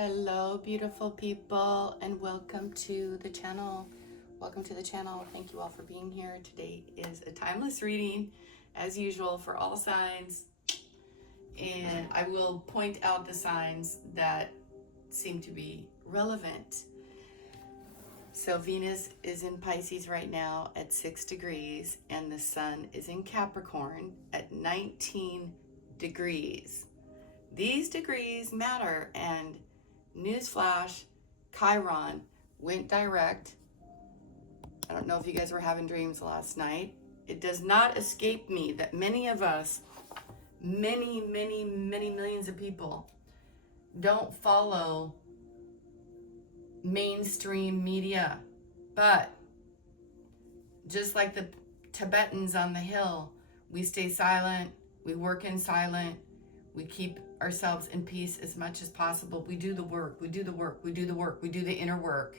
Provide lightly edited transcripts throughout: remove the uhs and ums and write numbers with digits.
Hello, beautiful people, and welcome to the channel. Welcome to the channel. Thank you all for being here. Today is a timeless reading, as usual, for all signs. And I will point out the signs that seem to be relevant. So Venus is in Pisces right now at 6 degrees, and the sun is in Capricorn at 19 degrees. These degrees matter, and newsflash, Chiron went direct. I don't know if you guys were having dreams last night. It does not escape me that many of us, many millions of people, don't follow mainstream media. But just like the Tibetans on the hill, we stay silent, we work in silent, we keep ourselves in peace as much as possible. We do the work, we do the work, we do the work, we do the inner work.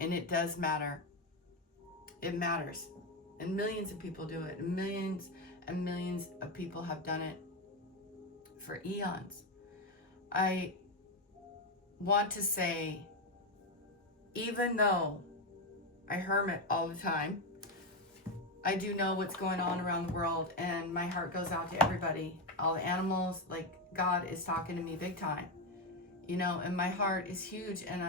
And it does matter. It matters. And millions of people do it. And millions of people have done it for eons. I want to say, even though I hermit all the time, I do know what's going on around the world, and my heart goes out to everybody, all the animals. Like, God is talking to me big time, you know, and my heart is huge, and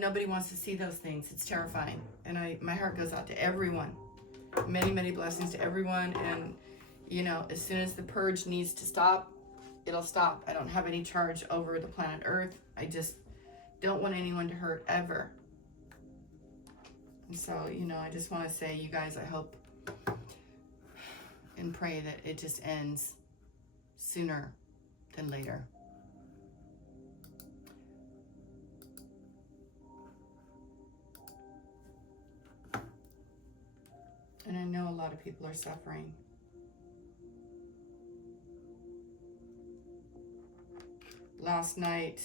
nobody wants to see those things. It's terrifying, and my heart goes out to everyone. Many blessings to everyone, and as soon as the purge needs to stop, it'll stop. I don't have any charge over the planet Earth. I just don't want anyone to hurt ever. And so, I just want to say, you guys, I hope and pray that it just ends sooner than later. And I know a lot of people are suffering. Last night,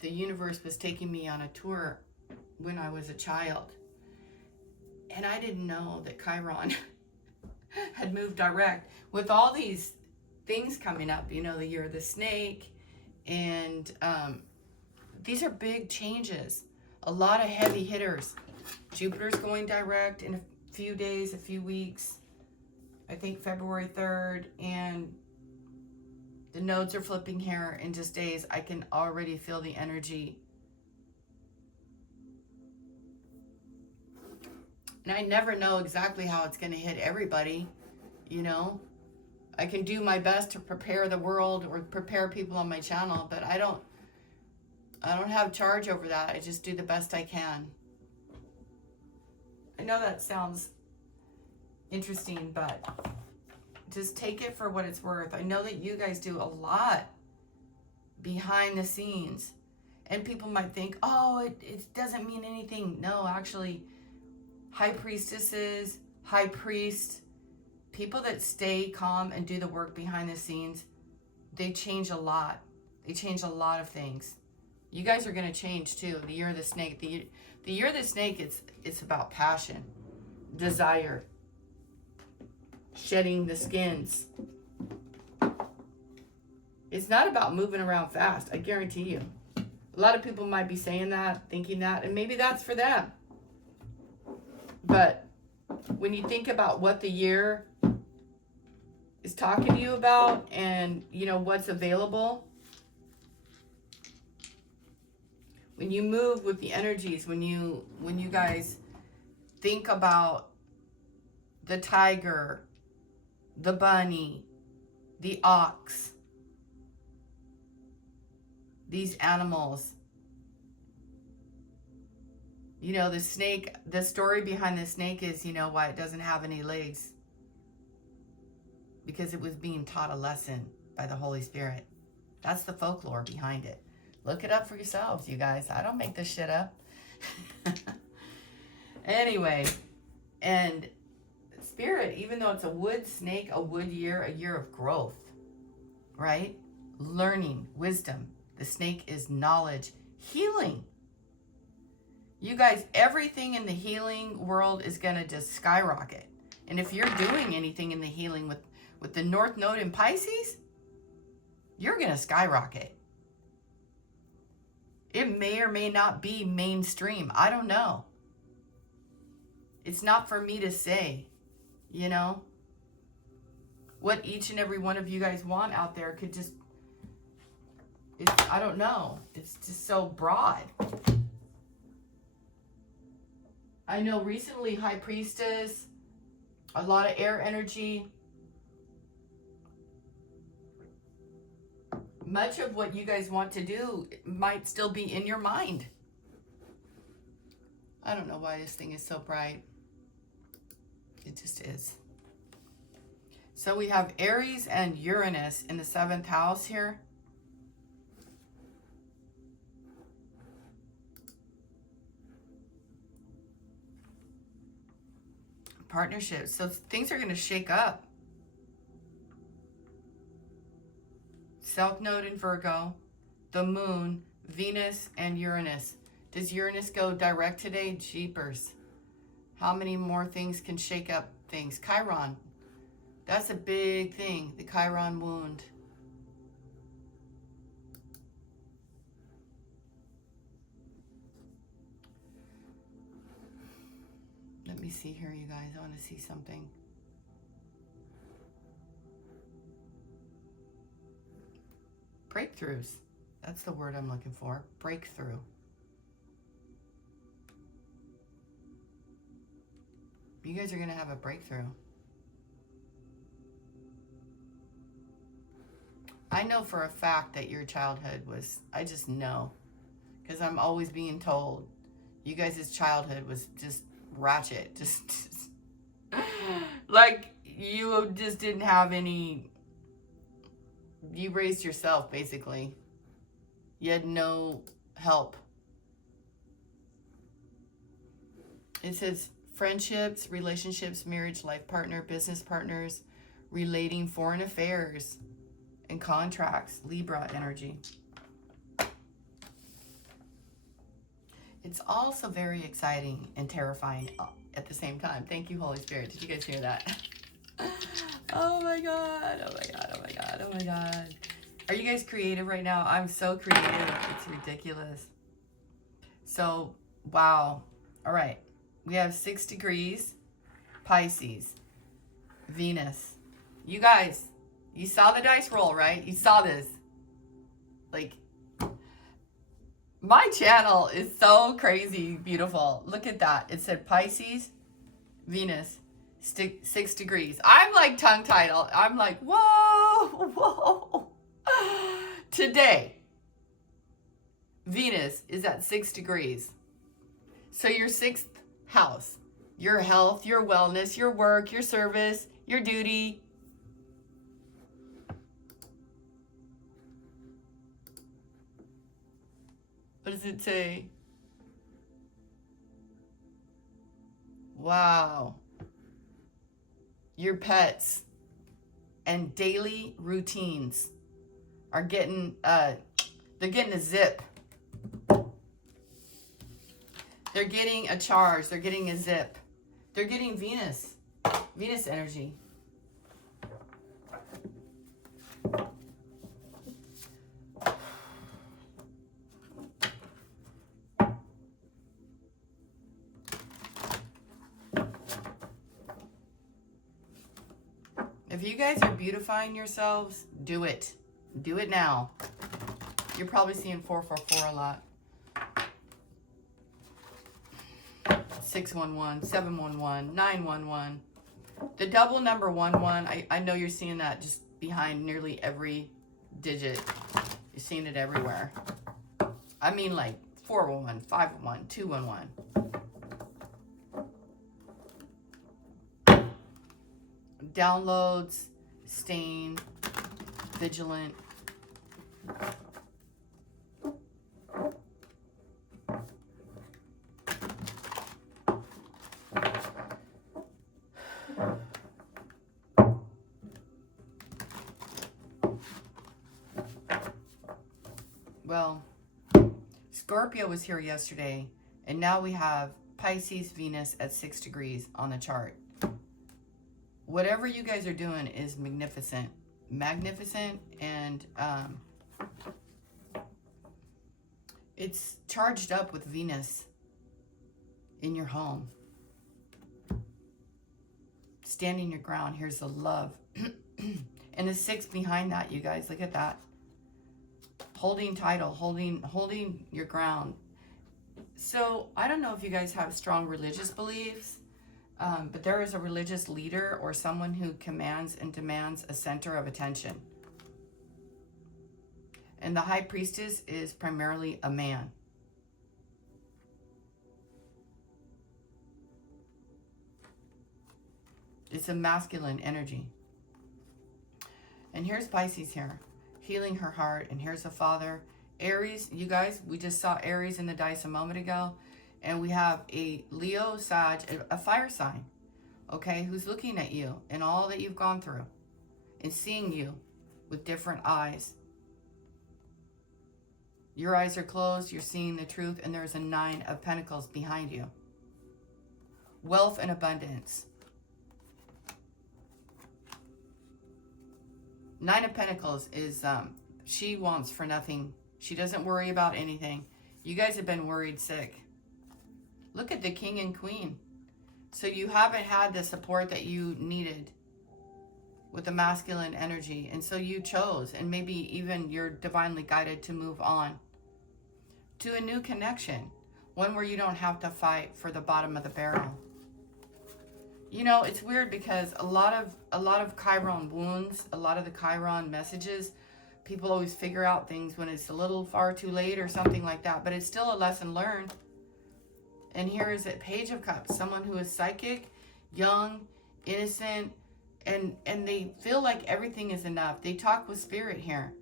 the universe was taking me on a tour when I was a child. And I didn't know that Chiron had moved direct. With all these things coming up, the year of the snake, and these are big changes. A lot of heavy hitters. Jupiter's going direct in a few days, a few weeks. I think February 3rd, and the nodes are flipping here in just days. I can already feel the energy. And I never know exactly how it's going to hit everybody, I can do my best to prepare the world or prepare people on my channel, but I don't have charge over that. I just do the best I can. I know that sounds interesting, but just take it for what it's worth. I know that you guys do a lot behind the scenes, and people might think, oh, it doesn't mean anything. No, actually, high priestesses, high priests, people that stay calm and do the work behind the scenes, they change a lot. They change a lot of things. You guys are going to change too. The year of the snake. The year of the snake, it's about passion, desire, shedding the skins. It's not about moving around fast, I guarantee you. A lot of people might be saying that, thinking that, and maybe that's for them. But when you think about what the year is talking to you about, and what's available, when you move with the energies, when you guys think about the tiger, the bunny, the ox, these animals, the snake, the story behind the snake is, why it doesn't have any legs. Because it was being taught a lesson by the Holy Spirit. That's the folklore behind it. Look it up for yourselves, you guys. I don't make this shit up. Anyway, and Spirit, even though it's a wood snake, a wood year, a year of growth, right? Learning, wisdom. The snake is knowledge, healing. You guys, everything in the healing world is going to just skyrocket. And if you're doing anything in the healing with the North Node in Pisces, you're going to skyrocket. It may or may not be mainstream. I don't know. It's not for me to say, you know. What each and every one of you guys want out there could just, I don't know. It's just so broad. I know recently High Priestess, a lot of air energy. Much of what you guys want to do might still be in your mind. I don't know why this thing is so bright. It just is. So we have Aries and Uranus in the 7th house here. Partnerships. So things are going to shake up. South Node in Virgo, the Moon, Venus, and Uranus. Does Uranus go direct today? Jeepers. How many more things can shake up things? Chiron. That's a big thing, the Chiron wound. Let me see here, you guys. I want to see something. Breakthroughs. That's the word I'm looking for. Breakthrough. You guys are going to have a breakthrough. I know for a fact that your childhood was, I just know, because I'm always being told, you guys' childhood was just ratchet. Just like you just didn't have any, you raised yourself basically. You had no help. It says friendships, relationships, marriage, life partner, business partners, relating, foreign affairs, and contracts. Libra energy. It's also very exciting and terrifying at the same time. Thank you, Holy Spirit. Did you guys hear that? Oh my God, oh my God, oh my God, oh my God. Are you guys creative right now? I'm so creative. It's ridiculous. So, wow. All right. We have 6 degrees, Pisces, Venus. You guys, you saw the dice roll, right? You saw this. Like, my channel is so crazy beautiful. Look at that. It said Pisces, Venus, 6 degrees. I'm like tongue-tied. I'm like, whoa, whoa. Today, Venus is at 6 degrees. So your 6th house, your health, your wellness, your work, your service, your duty. What does it say? Wow. Your pets and daily routines are getting, they're getting a zip. They're getting a charge. They're getting a zip. They're getting Venus energy. If you guys are beautifying yourselves, do it. Do it now. You're probably seeing 444 a lot. 611, 711, 911. The double number 11, I know you're seeing that just behind nearly every digit. You're seeing it everywhere. I mean like 411, 511, 211. Downloads, staying vigilant. Well, Scorpio was here yesterday, and now we have Pisces, Venus at 6 degrees on the chart. whatever you guys are doing is magnificent. Magnificent, and it's charged up with Venus in your home. Standing your ground. Here's the love. And the 6 behind that, you guys. Look at that. Holding title. Holding your ground. So, I don't know if you guys have strong religious beliefs. But there is a religious leader or someone who commands and demands a center of attention. And the High Priestess is primarily a man. It's a masculine energy. And here's Pisces here, healing her heart. And here's the Father. Aries, you guys, we just saw Aries in the dice a moment ago. And we have a Leo, Sag, a fire sign, okay, who's looking at you and all that you've gone through and seeing you with different eyes. Your eyes are closed, you're seeing the truth, and there's a 9 of Pentacles behind you. Wealth and abundance. 9 of Pentacles is, she wants for nothing. She doesn't worry about anything. You guys have been worried sick. Look at the King and Queen. So you haven't had the support that you needed with the masculine energy. And so you chose, and maybe even you're divinely guided to move on to a new connection. One where you don't have to fight for the bottom of the barrel. You know, it's weird because a lot of Chiron wounds, a lot of the Chiron messages, people always figure out things when it's a little far too late or something like that. But it's still a lesson learned. And here is it, Page of Cups, someone who is psychic, young, innocent, and they feel like everything is enough. They talk with spirit here.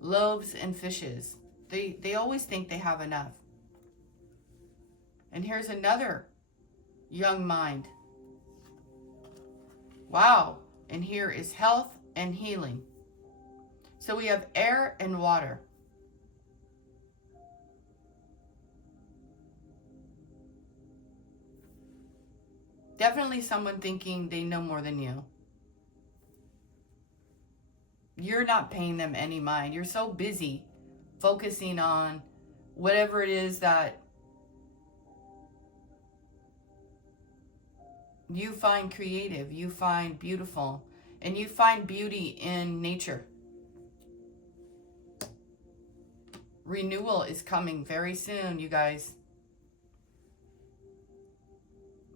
Loaves and fishes. They always think they have enough. And here's another young mind. Wow. And here is health and healing. So we have air and water. Definitely someone thinking they know more than you. You're not paying them any mind. You're so busy focusing on whatever it is that you find creative, you find beautiful, and you find beauty in nature. Renewal is coming very soon, you guys.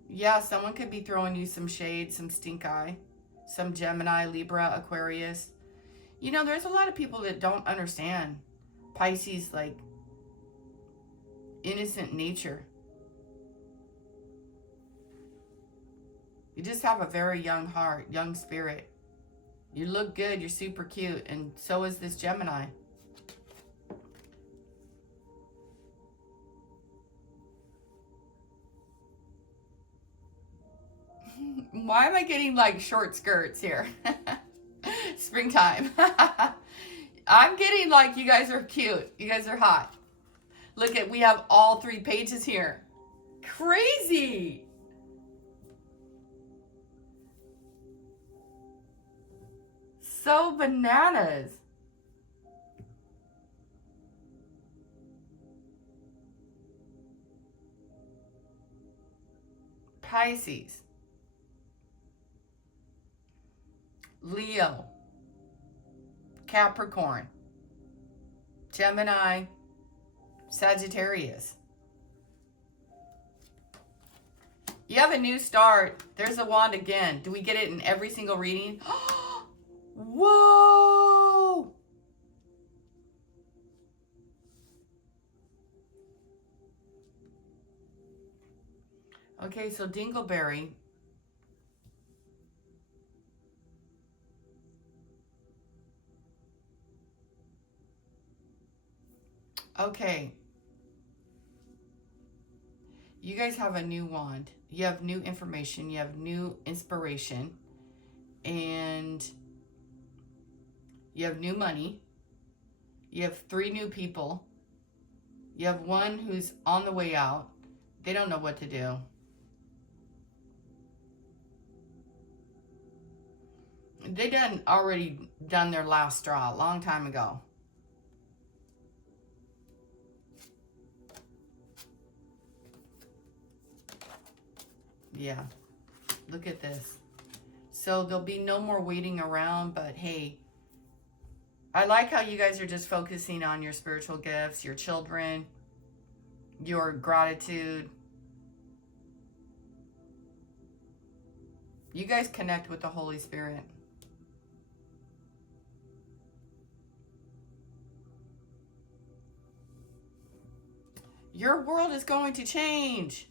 Yeah, someone could be throwing you some shade, some stink eye, some Gemini, Libra, Aquarius. You know, there's a lot of people that don't understand Pisces, like, innocent nature. You just have a very young heart, young spirit. You look good, you're super cute, and so is this Gemini. Why am I getting like short skirts here? Springtime. I'm getting like you guys are cute. You guys are hot. Look at, we have all 3 pages here. Crazy. So bananas. Pisces. Leo, Capricorn, Gemini, Sagittarius. You have a new start. There's a wand again. Do we get it in every single reading? Whoa! Okay, so Dingleberry. Okay. You guys have a new wand. You have new information. You have new inspiration. And you have new money. You have 3 new people. You have one who's on the way out. They don't know what to do. They already done their last straw a long time ago. Yeah. Look at this. So there'll be no more waiting around, but hey, I like how you guys are just focusing on your spiritual gifts, your children, your gratitude. You guys connect with the Holy Spirit. Your world is going to change.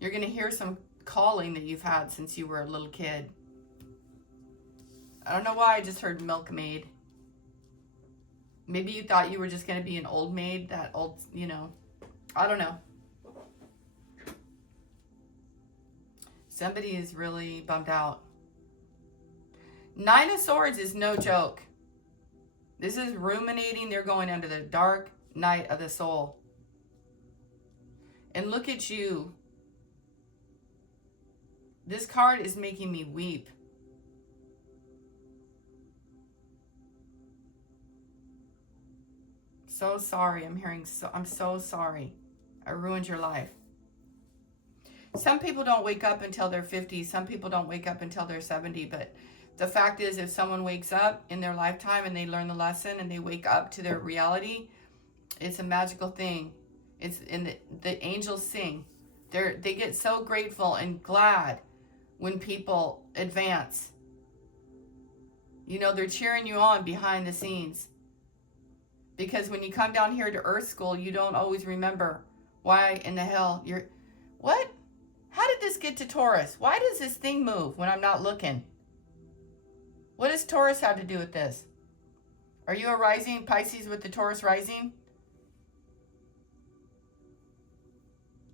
You're going to hear some calling that you've had since you were a little kid. I don't know why I just heard milkmaid. Maybe you thought you were just going to be an old maid, that old, you know, I don't know. Somebody is really bummed out. Nine of Swords is no joke. This is ruminating. They're going under the dark night of the soul. And look at you. This card is making me weep. So sorry. I'm so sorry. I ruined your life. Some people don't wake up until they're 50. Some people don't wake up until they're 70. But the fact is, if someone wakes up in their lifetime and they learn the lesson and they wake up to their reality, it's a magical thing. It's in the angels sing. They get so grateful and glad when people advance. You know, they're cheering you on behind the scenes. Because when you come down here to Earth School, you don't always remember why in the hell you're... What? How did this get to Taurus? Why does this thing move when I'm not looking? What does Taurus have to do with this? Are you a rising Pisces with the Taurus rising?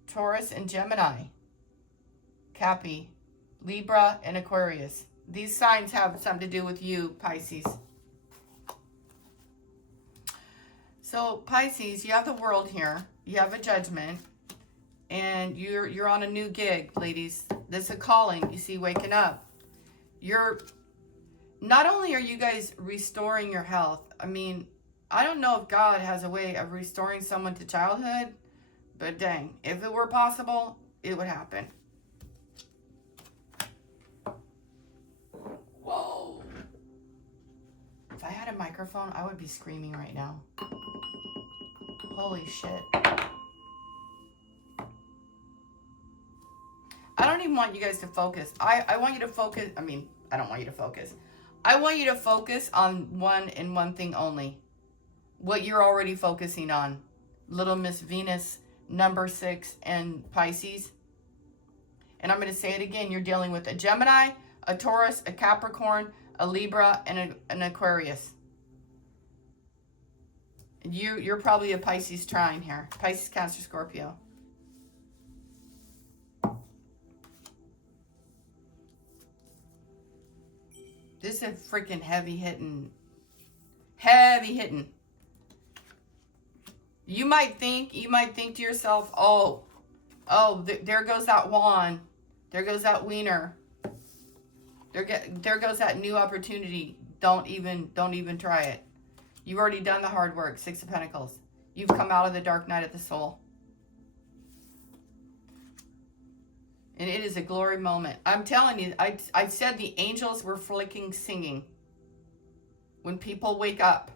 Taurus and Gemini. Cappy. Libra and Aquarius. These signs have something to do with you, Pisces. So Pisces, you have the world here. You have a judgment. And you're on a new gig, ladies. This is a calling. You see, waking up. Not only are you guys restoring your health. I mean, I don't know if God has a way of restoring someone to childhood. But dang, if it were possible, it would happen. Whoa. If I had a microphone, I would be screaming right now. Holy shit. I don't even want you guys to focus. I want you to focus. I mean, I don't want you to focus. I want you to focus on one and one thing only. What you're already focusing on. Little Miss Venus, number 6, and Pisces. And I'm going to say it again. You're dealing with a Gemini, a Taurus, a Capricorn, a Libra, and an Aquarius. You're probably a Pisces trine here. Pisces, Cancer, Scorpio. This is freaking heavy hitting. Heavy hitting. You might think to yourself, oh, there goes that wand. There goes that wiener. There goes that new opportunity. Don't even try it. You've already done the hard work. 6 of Pentacles. You've come out of the dark night of the soul. And it is a glory moment. I'm telling you, I said the angels were flicking singing. When people wake up.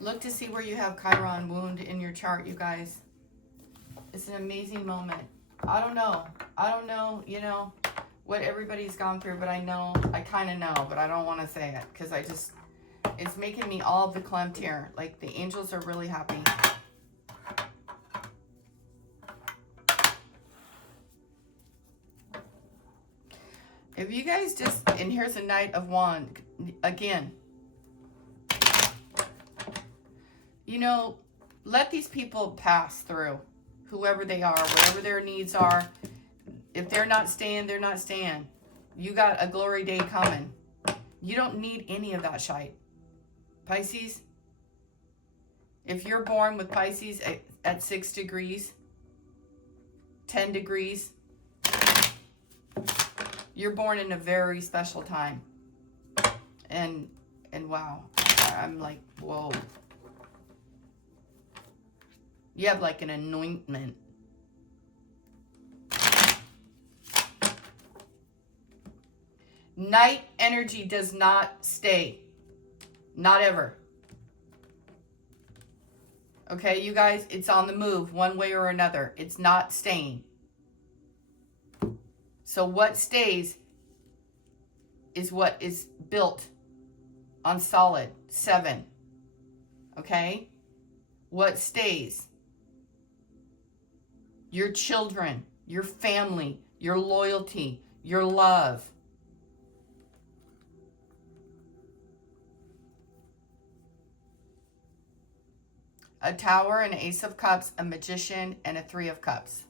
Look to see where you have Chiron wound in your chart, you guys. It's an amazing moment. I don't know, you know, what everybody's gone through, but I kind of know, but I don't want to say it because it's making me all verklempt here. Like, the angels are really happy. If you guys just, and here's a Knight of Wands again. You know, let these people pass through, whoever they are, whatever their needs are. If they're not staying, they're not staying. You got a glory day coming. You don't need any of that shite. Pisces, if you're born with Pisces at 6 degrees, 10 degrees, you're born in a very special time. And wow, I'm like, whoa. You have like an anointment. Night energy does not stay. Not ever. Okay, you guys, it's on the move one way or another. It's not staying. So what stays is what is built on solid 7. Okay? What stays? Your children, your family, your loyalty, your love. A Tower, an Ace of Cups, a Magician, and a 3 of Cups.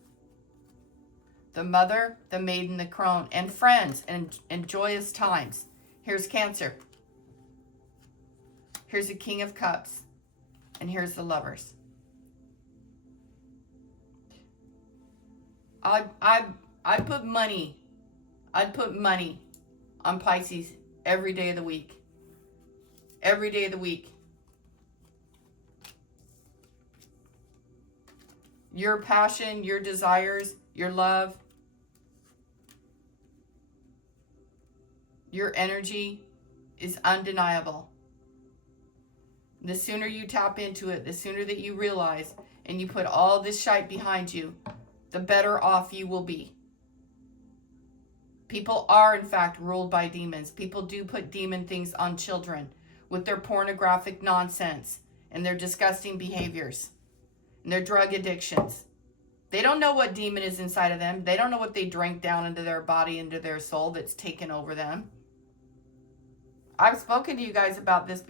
The Mother, the Maiden, the Crone, and friends and joyous times. Here's Cancer. Here's the King of Cups. And here's the Lovers. I'd put money on Pisces every day of the week. Every day of the week. Your passion, your desires, your love, your energy is undeniable. The sooner you tap into it, the sooner that you realize and you put all this shite behind you, the better off you will be. People are, in fact, ruled by demons. People do put demon things on children with their pornographic nonsense and their disgusting behaviors and their drug addictions. They don't know what demon is inside of them. They don't know what they drank down into their body, into their soul that's taken over them. I've spoken to you guys about this.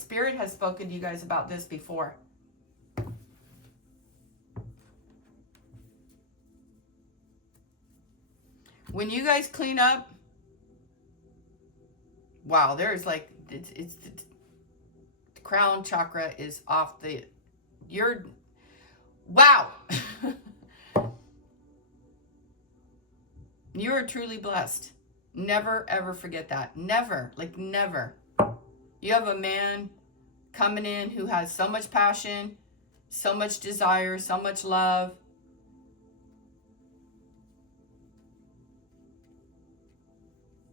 Spirit has spoken to you guys about this before. When you guys clean up, wow, there's like, it's the crown chakra is off wow. You are truly blessed. Never, ever forget that. Never, like never. You have a man coming in who has so much passion, so much desire, so much love.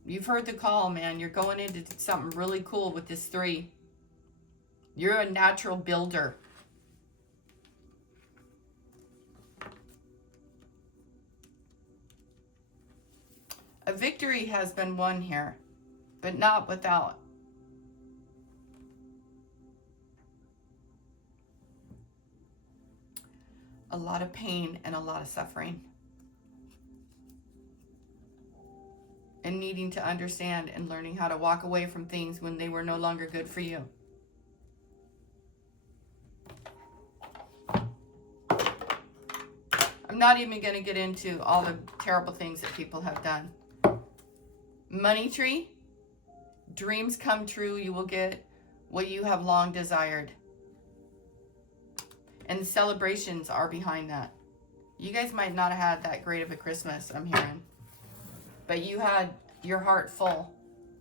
You've heard the call, man. You're going into something really cool with this 3. You're a natural builder. A victory has been won here, but not without a lot of pain and a lot of suffering. And needing to understand and learning how to walk away from things when they were no longer good for you. I'm not even going to get into all the terrible things that people have done. Money tree, dreams come true. You will get what you have long desired. And the celebrations are behind that. You guys might not have had that great of a Christmas, I'm hearing. But you had your heart full.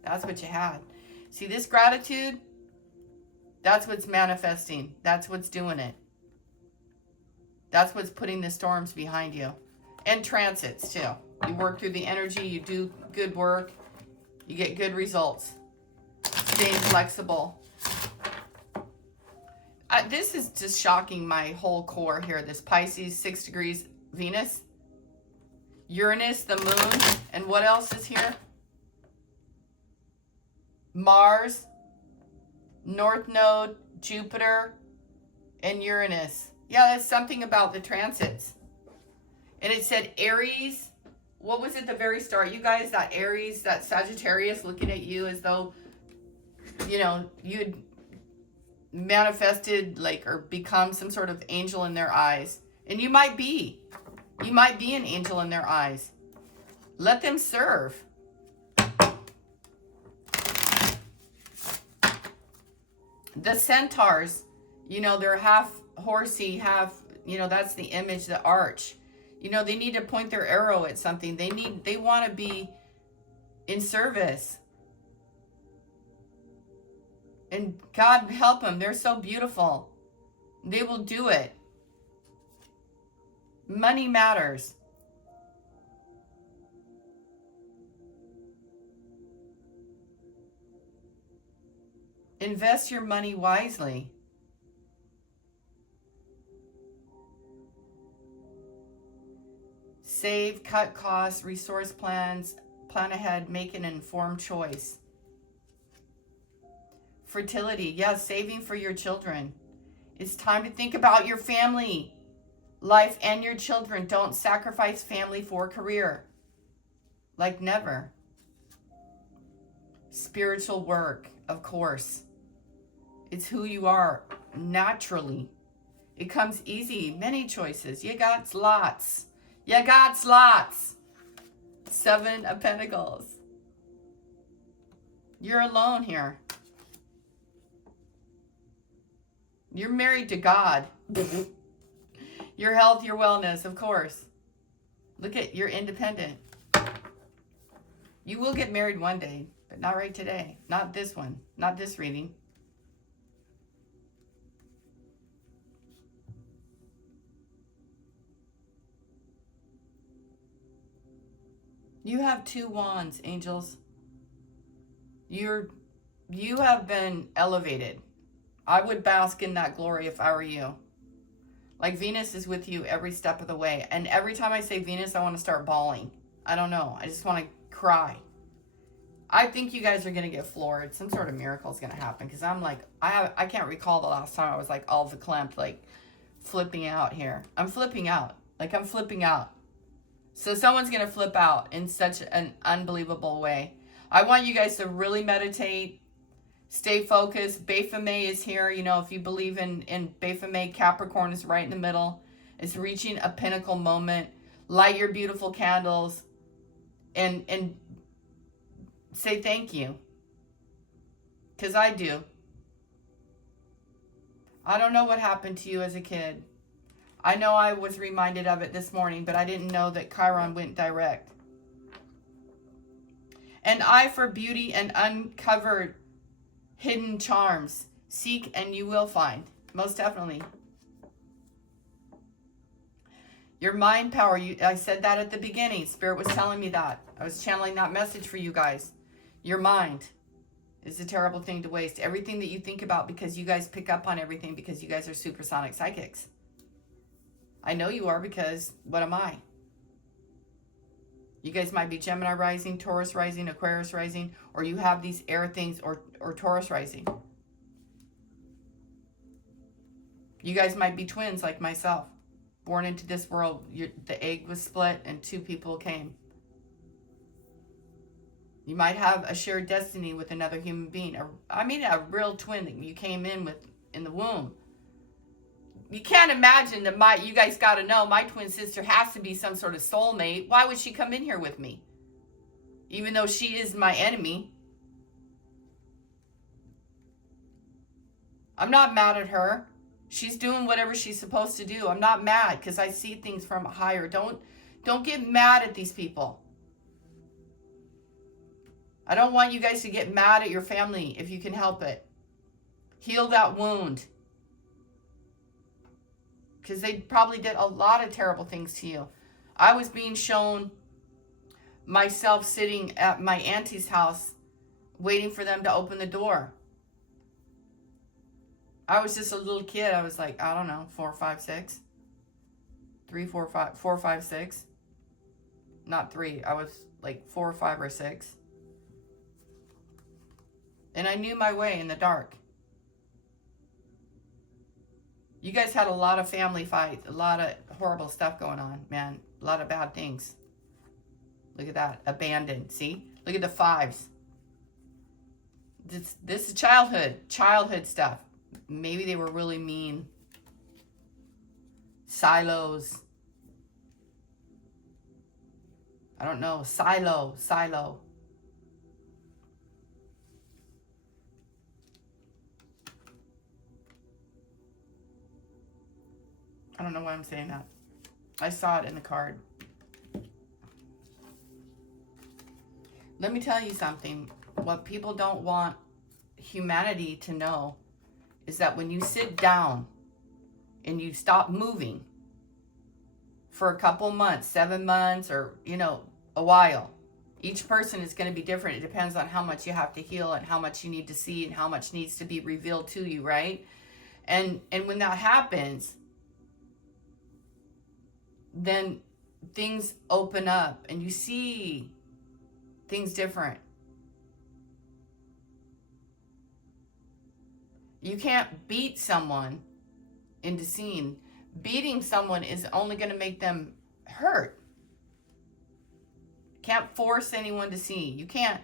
That's what you had. See, this gratitude, that's what's manifesting. That's what's doing it. That's what's putting the storms behind you. And transits, too. You work through the energy. You do good work. You get good results. Staying flexible. This is just shocking my whole core here. This Pisces, 6 degrees Venus. Uranus, the moon, and what else is here? Mars, North Node, Jupiter, and Uranus. Yeah, that's something about the transits. And it said Aries. What was it, the very start? You guys, that Aries, that Sagittarius looking at you as though, you'd manifested or become some sort of angel in their eyes. And you might be. You might be an angel in their eyes. Let them serve. The centaurs, you know, they're half horsey, half, you know, that's the image, the arch. You know, they need to point their arrow at something. They want to be in service. And God help them. They're so beautiful. They will do it. Money matters. Invest your money wisely. Save, cut costs, resource plans, plan ahead, make an informed choice. Fertility, yes, saving for your children. It's time to think about your family life and your children. Don't sacrifice family for career. Like never. Spiritual work, of course. It's who you are naturally. It comes easy. Many choices. You got lots. You got lots. 7 of Pentacles. You're alone here. You're married to God. Your health, your wellness, of course. Look at, you're independent. You will get married one day, but not right today. Not this one. Not this reading. You have 2 wands, angels. You have been elevated. I would bask in that glory if I were you. Like Venus is with you every step of the way. And every time I say Venus, I want to start bawling. I don't know. I just want to cry. I think you guys are going to get floored. Some sort of miracle is going to happen. Because I'm like, I can't recall the last time I was like all verklempt, like flipping out here. I'm flipping out. Like I'm flipping out. So someone's going to flip out in such an unbelievable way. I want you guys to really meditate. Stay focused. Baphomet is here. You know, if you believe in Baphomet, Capricorn is right in the middle. It's reaching a pinnacle moment. Light your beautiful candles and say thank you. Because I do. I don't know what happened to you as a kid. I know I was reminded of it this morning, but I didn't know that Chiron went direct. An eye for beauty and uncovered hidden charms. Seek and you will find. Most definitely. Your mind power. I said that at the beginning. Spirit was telling me that. I was channeling that message for you guys. Your mind is a terrible thing to waste. Everything that you think about, because you guys pick up on everything, because you guys are supersonic psychics. I know you are, because what am I? You guys might be Gemini rising, Taurus rising, Aquarius rising, or you have these air things, or Taurus rising. You guys might be twins like myself. Born into this world, the egg was split and 2 people came. You might have a shared destiny with another human being. A real twin that you came in with in the womb. You can't imagine that you guys got to know, my twin sister has to be some sort of soulmate. Why would she come in here with me? Even though she is my enemy. I'm not mad at her. She's doing whatever she's supposed to do. I'm not mad because I see things from higher. Don't get mad at these people. I don't want you guys to get mad at your family if you can help it. Heal that wound. Because they probably did a lot of terrible things to you. I was being shown myself sitting at my auntie's house waiting for them to open the door. I was just a little kid. I was like, I don't know, 4, 5, 6. 3, 4, 5, 4, 5, 6. Not 3. I was like 4, 5, or 6. And I knew my way in the dark. You guys had a lot of family fights, a lot of horrible stuff going on, man. A lot of bad things. Look at that. Abandoned. See? Look at the 5s. This is childhood stuff. Maybe they were really mean. Silos. I don't know. Silo. don't know why I'm saying that. I saw it in the card. Let me tell you something. What people don't want humanity to know is that when you sit down and you stop moving for a couple months, 7 months, or, you know, a while, each person is going to be different. It depends on how much you have to heal and how much you need to see and how much needs to be revealed to you, right? And when that happens, then things open up and you see things different. You can't beat someone into seeing. Beating someone is only going to make them hurt. Can't force anyone to see. You can't.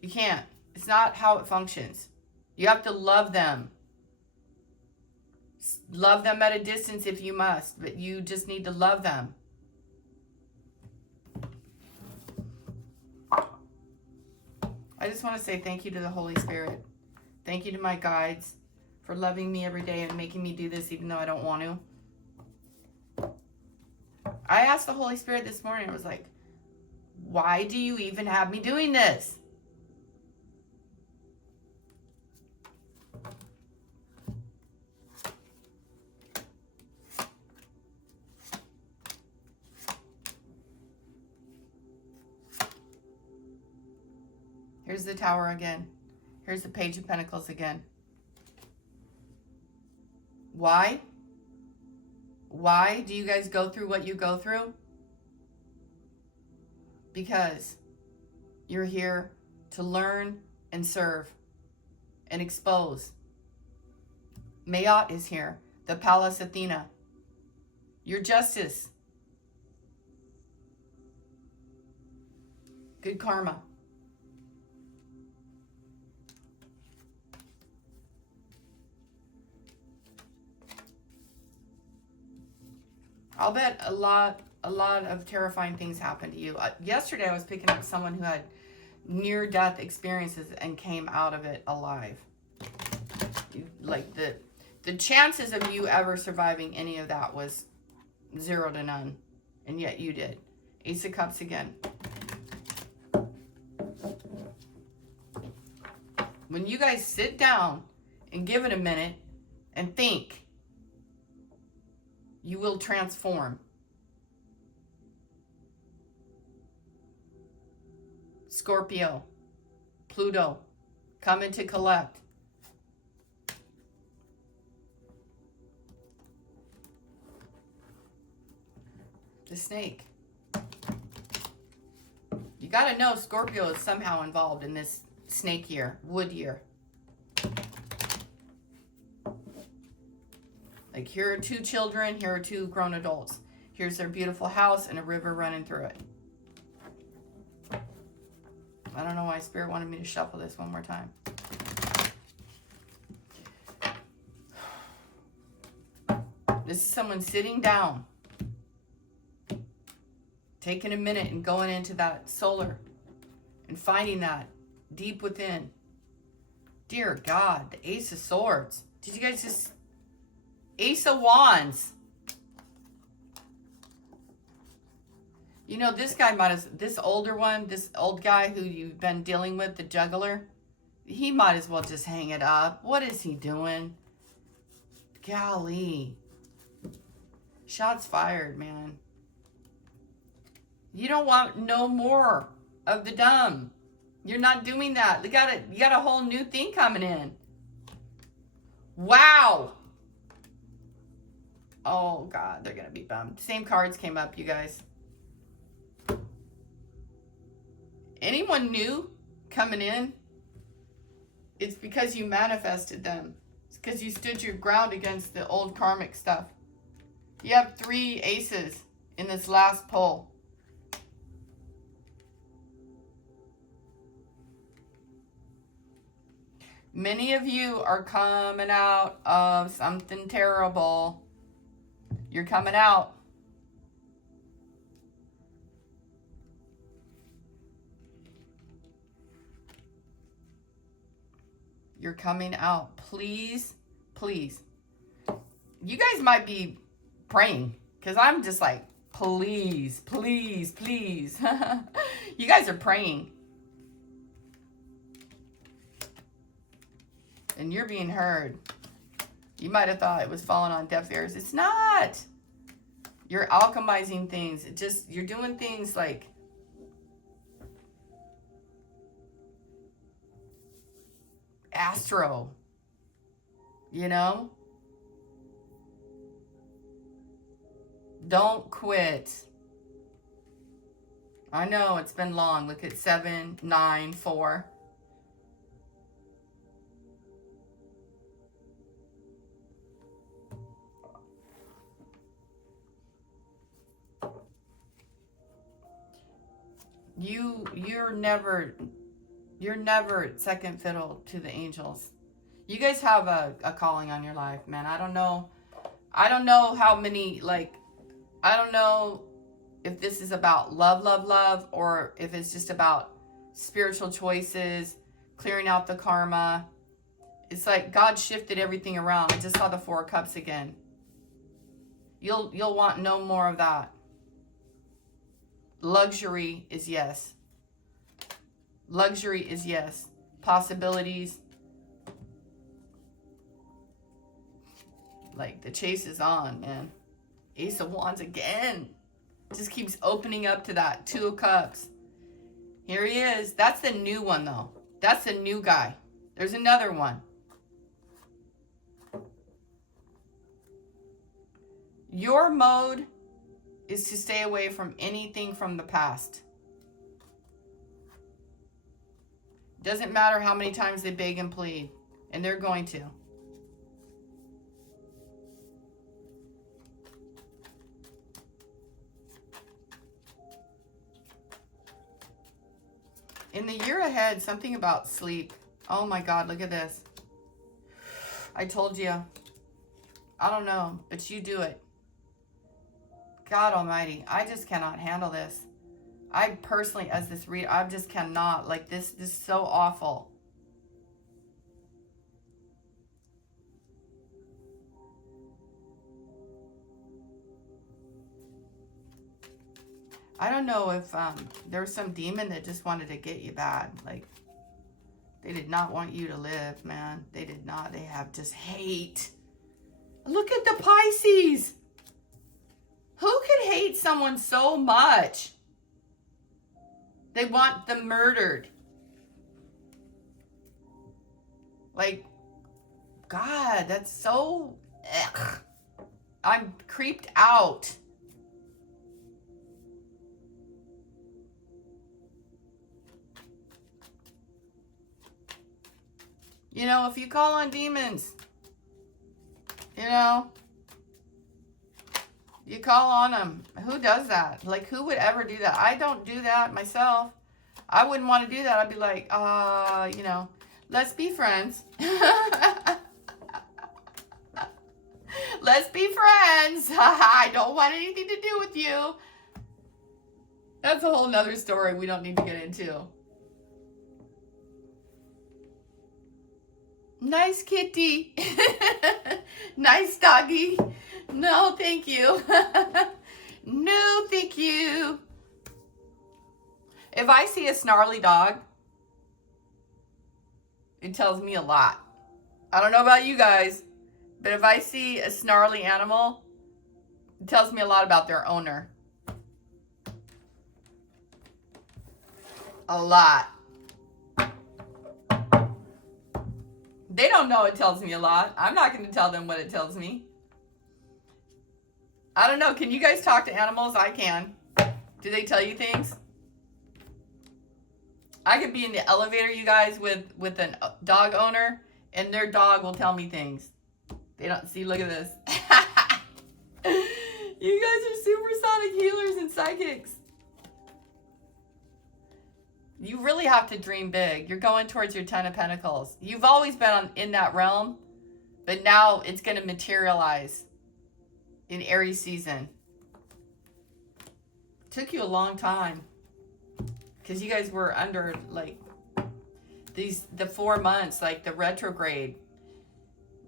It's not how it functions. You have to love them. Love them at a distance if you must, but you just need to love them. I just want to say thank you to the Holy Spirit. Thank you to my guides for loving me every day and making me do this even though I don't want to. I asked the Holy Spirit this morning, I was like, why do you even have me doing this? Here's the Tower again. Here's the Page of Pentacles again. Why? Why do you guys go through what you go through? Because you're here to learn and serve and expose. Mayat is here. The Pallas Athena. Your justice. Good karma. I'll bet a lot of terrifying things happened to you. Yesterday I was picking up someone who had near-death experiences and came out of it alive. Like the chances of you ever surviving any of that was 0 to none. And yet you did. Ace of Cups again. When you guys sit down and give it a minute and think, you will transform. Scorpio, Pluto, coming to collect. The Snake. You got to know Scorpio is somehow involved in this snake year, wood year. Like, here are 2 children, here are 2 grown adults. Here's their beautiful house and a river running through it. I don't know why Spirit wanted me to shuffle this one more time. This is someone sitting down, taking a minute and going into that solar and finding that deep within. Dear God, the Ace of Swords. Did you guys just... Ace of Wands. You know, this guy might have, this older one, this old guy who you've been dealing with, the juggler, he might as well just hang it up. What is he doing? Golly. Shots fired, man. You don't want no more of the dumb. You're not doing that. You got a whole new thing coming in. Wow. Oh, God, they're going to be bummed. Same cards came up, you guys. Anyone new coming in, it's because you manifested them. It's because you stood your ground against the old karmic stuff. You have 3 aces in this last pull. Many of you are coming out of something terrible. You're coming out. You're coming out. Please, please. You guys might be praying. Because I'm just like, please, please, please. You guys are praying. And you're being heard. You might have thought it was falling on deaf ears. It's not. You're alchemizing things. It just, you're doing things like astro. You know? Don't quit. I know it's been long. Look at 7, 9, 4. You're never second fiddle to the angels. You guys have a calling on your life, man. I don't know how many, like, I don't know if this is about love, or if it's just about spiritual choices, clearing out the karma. It's like God shifted everything around. I just saw the 4 of Cups again. You'll want no more of that. Luxury is yes. Luxury is yes. Possibilities. Like, the chase is on, man. Ace of Wands again. Just keeps opening up to that. 2 of Cups. Here he is. That's the new one, though. That's the new guy. There's another one. Your mode is to stay away from anything from the past. Doesn't matter how many times they beg and plead. And they're going to. In the year ahead, something about sleep. Oh my God, look at this. I told you. I don't know, but you do it. God almighty, I just cannot handle this. I personally, as this reader, I just cannot. Like, this is so awful. I don't know if there was some demon that just wanted to get you bad. Like, they did not want you to live, man. They did not. They have just hate. Look at the Pisces. Who could hate someone so much? They want them murdered. Like, God, that's so... Ugh. I'm creeped out. You know, if you call on demons, you know, you call on them. Who does that? Like, who would ever do that? I don't do that myself. I wouldn't want to do that. I'd be like, you know, let's be friends. Let's be friends. I don't want anything to do with you. That's a whole nother story we don't need to get into. Nice kitty. Nice doggy. No, thank you. No, thank you. If I see a snarly dog, it tells me a lot. I don't know about you guys, but if I see a snarly animal, it tells me a lot about their owner. A lot. They don't know it tells me a lot. I'm not going to tell them what it tells me. I don't know. Can you guys talk to animals? I can. Do they tell you things? I could be in the elevator, you guys, with a dog owner, and their dog will tell me things. They don't see. Look at this. You guys are supersonic healers and psychics. You really have to dream big. You're going towards your 10 of Pentacles. You've always been in that realm, but now it's going to materialize in Aries season. Took you a long time because you guys were under, like, the 4 months, like the retrograde.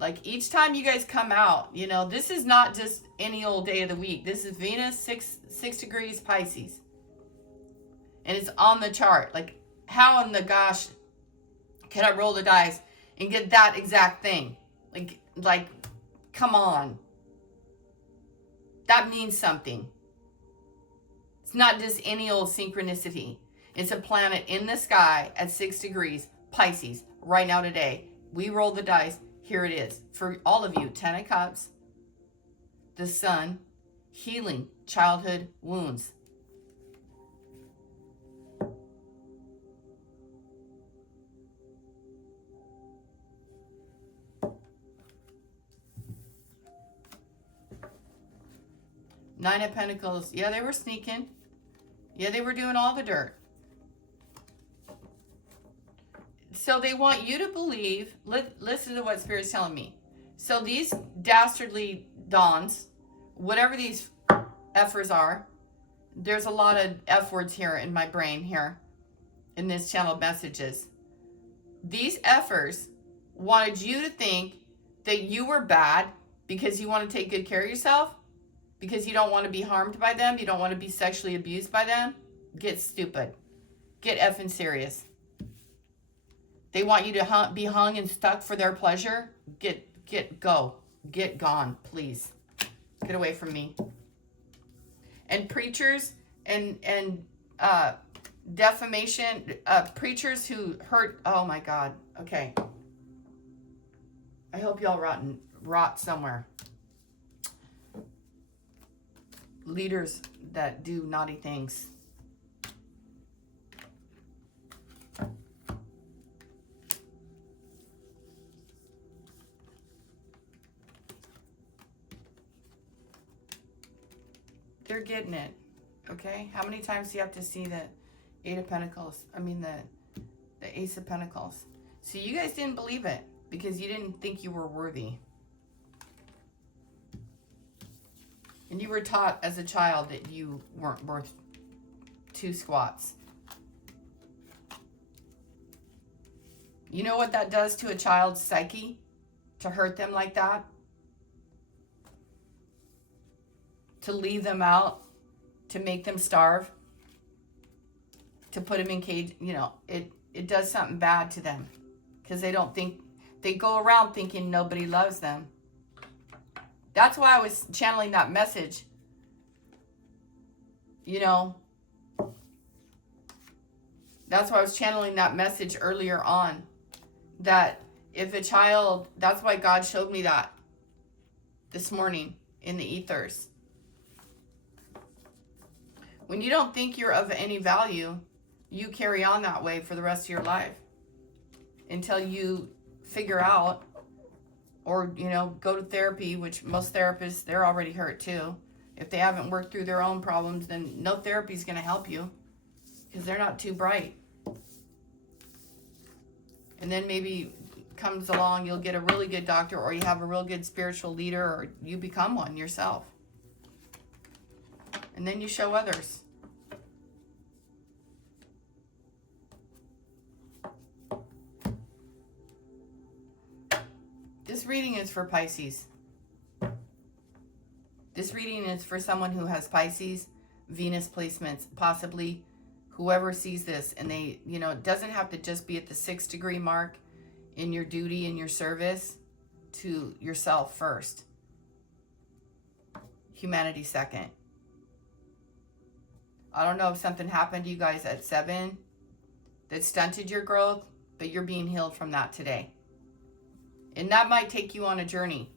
Like each time you guys come out, you know, this is not just any old day of the week. This is Venus 6 degrees Pisces. And it's on the chart. Like, how in the gosh can I roll the dice and get that exact thing? Like, come on. That means something. It's not just any old synchronicity. It's a planet in the sky at 6 degrees Pisces right now today. We roll the dice. Here it is. For all of you, 10 of Cups, the Sun, healing childhood wounds. Nine of Pentacles. Yeah, they were sneaking. Yeah, they were doing all the dirt. So they want you to believe, listen to what Spirit's telling me. So these dastardly dons, whatever these F'ers are, there's a lot of F words here in my brain here, in this channel messages. These F'ers wanted you to think that you were bad because you want to take good care of yourself, because you don't want to be harmed by them, you don't want to be sexually abused by them. Get stupid. Get effing serious. They want you to be hung and stuck for their pleasure. Get gone, please. Get away from me. And preachers and defamation, preachers who hurt. Oh my God. Okay. I hope y'all rot somewhere. Leaders that do naughty things. They're getting it, okay? How many times do you have to see the Eight of Pentacles? I mean, the Ace of Pentacles. So you guys didn't believe it because you didn't think you were worthy. And you were taught as a child that you weren't worth 2 squats. You know what that does to a child's psyche? To hurt them like that? To leave them out, to make them starve, to put them in cage, you know, it does something bad to them because they don't think, they go around thinking nobody loves them. That's why I was channeling that message, you know, that's why I was channeling that message earlier on, that if a child, that's why God showed me that this morning in the ethers. When you don't think you're of any value, you carry on that way for the rest of your life until you figure out, or, you know, go to therapy, which most therapists, they're already hurt too. If they haven't worked through their own problems, then no therapy is going to help you because they're not too bright. And then maybe comes along, you'll get a really good doctor, or you have a real good spiritual leader, or you become one yourself. And then you show others. This reading is for Pisces. This reading is for someone who has Pisces, Venus placements, possibly whoever sees this. And they, you know, it doesn't have to just be at the 6 degree mark in your duty and your service to yourself first. Humanity second. I don't know if something happened to you guys at 7 that stunted your growth, but you're being healed from that today. And that might take you on a journey.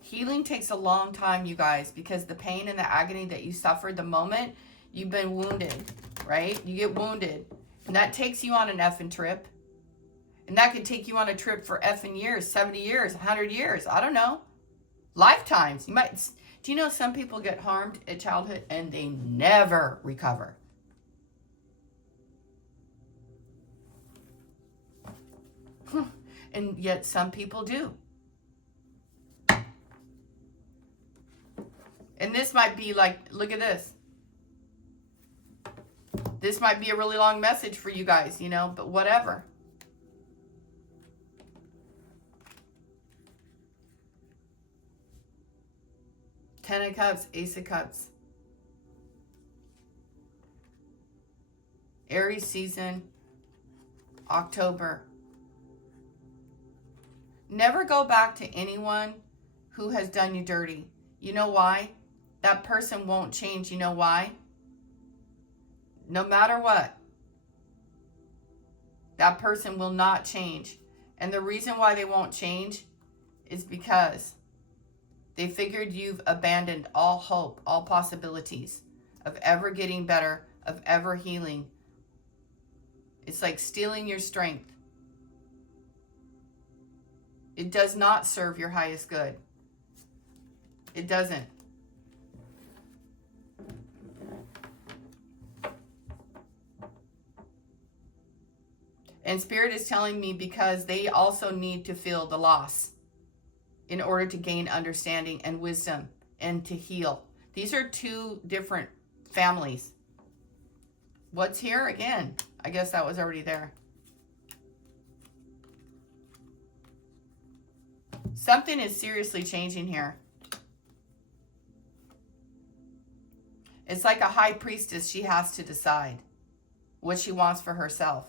Healing takes a long time, you guys, because the pain and the agony that you suffered the moment you've been wounded, right? You get wounded. And that takes you on an effing trip. And that could take you on a trip for effing years, 70 years, 100 years. I don't know. Lifetimes. You might... Do you know some people get harmed at childhood and they never recover? And yet some people do. And this might be like, look at this. This might be a really long message for you guys, you know, but whatever. Ten of Cups, Ace of Cups. Aries season, October. Never go back to anyone who has done you dirty. You know why? That person won't change. You know why? No matter what, that person will not change. And the reason why they won't change is because they figured you've abandoned all hope, all possibilities of ever getting better, of ever healing. It's like stealing your strength. It does not serve your highest good. It doesn't. And Spirit is telling me because they also need to feel the loss in order to gain understanding and wisdom and to heal. These are two different families. What's here again? I guess that was already there. Something is seriously changing here. It's like a high priestess. She has to decide what she wants for herself.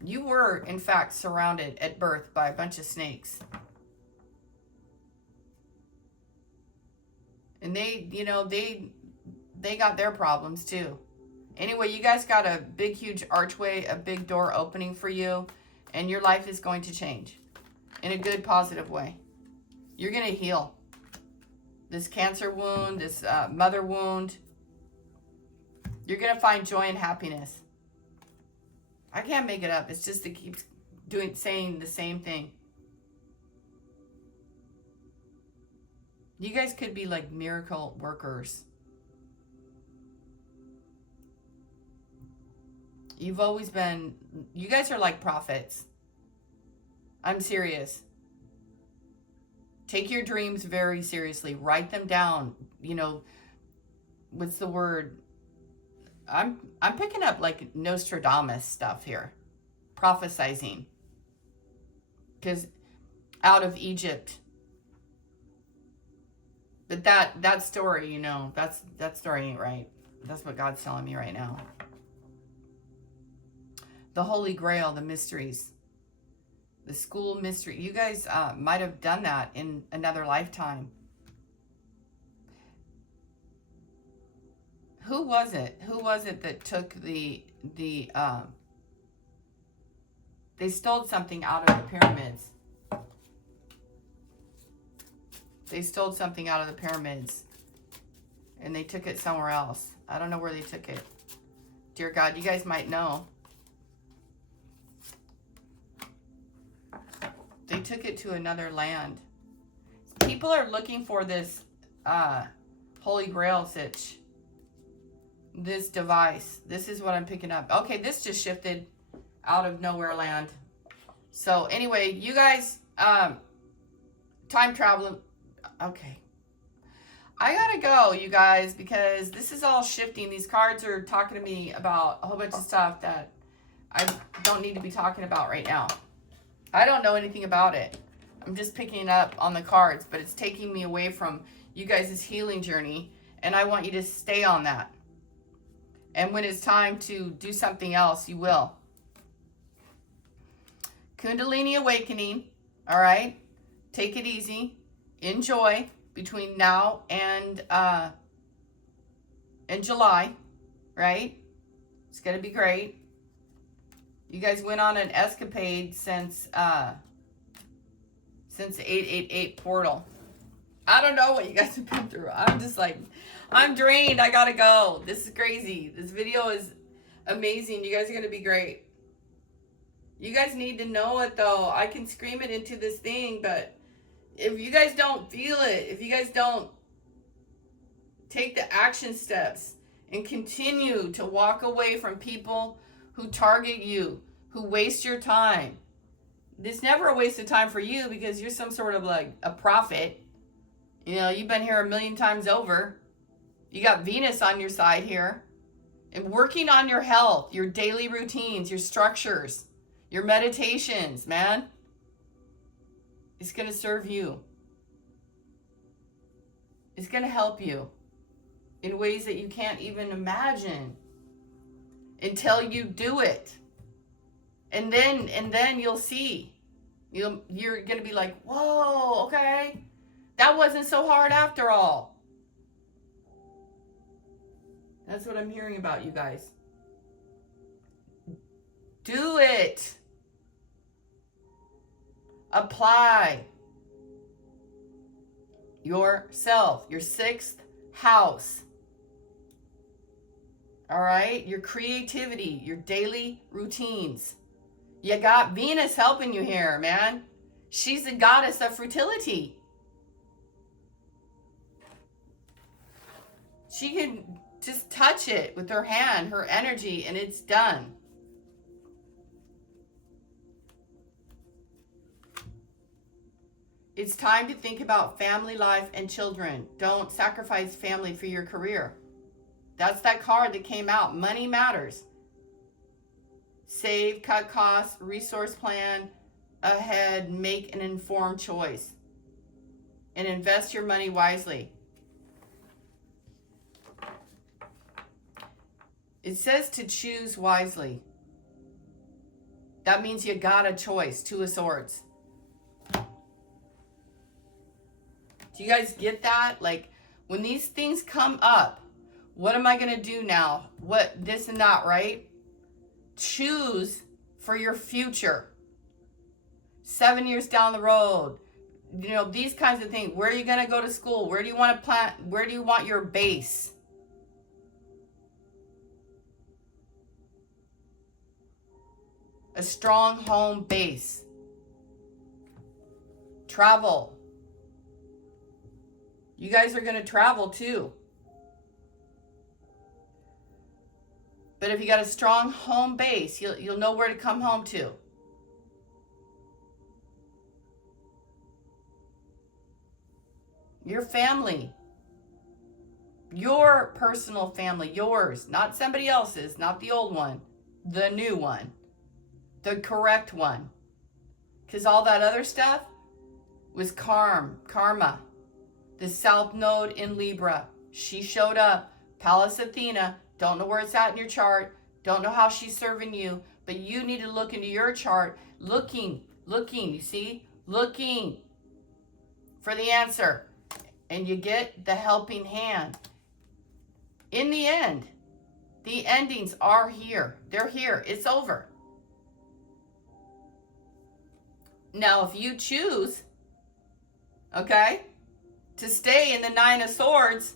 You were, in fact, surrounded at birth by a bunch of snakes. And they, you know, they got their problems too. Anyway, you guys got a big, huge archway, a big door opening for you, and your life is going to change in a good, positive way. You're going to heal this cancer wound, this mother wound. You're going to find joy and happiness. I can't make it up. It's just it keeps saying the same thing. You guys could be like miracle workers. You've always been, you guys are like prophets. I'm serious. Take your dreams very seriously. Write them down. You know, what's the word? I'm picking up like Nostradamus stuff here. Prophesizing. Because out of Egypt. But that story, you know, that story ain't right. That's what God's telling me right now. The Holy Grail, the mysteries. The school mystery. You guys might have done that in another lifetime. Who was it? Who was it that took they stole something out of the pyramids. They stole something out of the pyramids. And they took it somewhere else. I don't know where they took it. Dear God, you guys might know. They took it to another land. People are looking for this Holy Grail sitch. This device. This is what I'm picking up. Okay, this just shifted out of nowhere land. So anyway, you guys, time traveling. Okay. I gotta go, you guys, because this is all shifting. These cards are talking to me about a whole bunch of stuff that I don't need to be talking about right now. I don't know anything about it. I'm just picking up on the cards, but it's taking me away from you guys' healing journey, and I want you to stay on that. And when it's time to do something else, you will. Kundalini awakening, all right? Take it easy. Enjoy between now and July, right? It's going to be great. You guys went on an escapade since the 888 portal. I don't know what you guys have been through. I'm just like, I'm drained. I gotta go. This is crazy. This video is amazing. You guys are gonna be great. You guys need to know it though. I can scream it into this thing, but if you guys don't feel it, if you guys don't take the action steps and continue to walk away from people who target you, who waste your time. It's never a waste of time for you because you're some sort of like a prophet. You know, you've been here a million times over. You got Venus on your side here. And working on your health, your daily routines, your structures, your meditations, man. It's going to serve you. It's going to help you in ways that you can't even imagine until you do it. And then you'll see. You're going to be like, whoa, okay. That wasn't so hard after all. That's what I'm hearing about you guys. Do it. Apply yourself, your 6th house. All right? Your creativity, your daily routines. You got Venus helping you here, man. She's the goddess of fertility. She can just touch it with her hand, her energy, and it's done. It's time to think about family life and children. Don't sacrifice family for your career. That's that card that came out. Money matters. Save, cut costs, resource plan ahead, make an informed choice. And invest your money wisely. It says to choose wisely. That means you got a choice. 2 of Swords. Do you guys get that? Like, when these things come up, what am I going to do now? What, this and that, right? Choose for your future. 7 years down the road. You know, these kinds of things. Where are you going to go to school? Where do you want to plant? Where do you want your base? A strong home base. Travel. You guys are going to travel too. But if you got a strong home base, you'll know where to come home to. Your family. Your personal family. Yours. Not somebody else's. Not the old one. The new one. The correct one. Because all that other stuff was karma. The South Node in Libra. She showed up. Pallas Athena. Don't know where it's at in your chart. Don't know how she's serving you. But you need to look into your chart. Looking. You see? Looking for the answer. And you get the helping hand. In the end, the endings are here. They're here. It's over. Now, if you choose, okay, to stay in the 9 of Swords,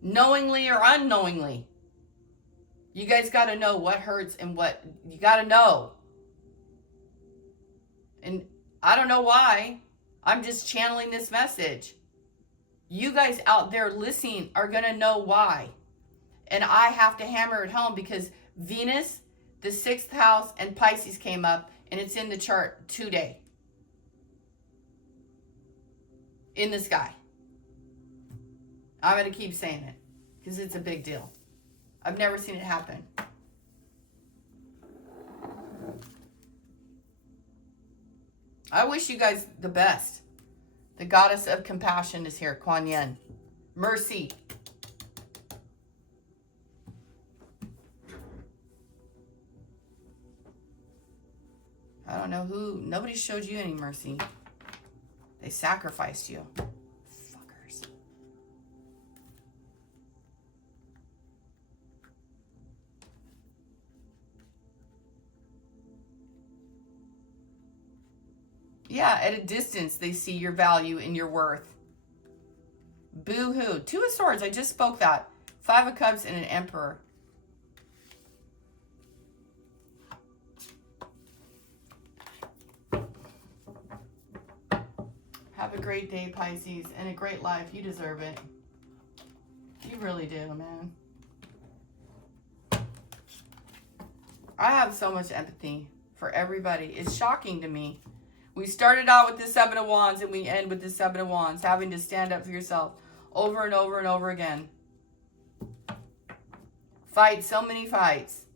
knowingly or unknowingly, you guys got to know what hurts and what you got to know. And I don't know why. I'm just channeling this message. You guys out there listening are going to know why. And I have to hammer it home because Venus, the 6th house, and Pisces came up, and it's in the chart today. In the sky. I'm going to keep saying it because it's a big deal. I've never seen it happen. I wish you guys the best. The goddess of compassion is here, Kuan Yin. Mercy. I don't know who. Nobody showed you any mercy. They sacrificed you. Fuckers. Yeah, at a distance, they see your value and your worth. Boo-hoo. 2 of Swords. I just spoke that. 5 of Cups and an Emperor. Have a great day, Pisces, and a great life. You deserve it. You really do, man. I have so much empathy for everybody. It's shocking to me. We started out with the 7 of Wands and we end with the 7 of Wands, having to stand up for yourself over and over and over again. Fight so many fights.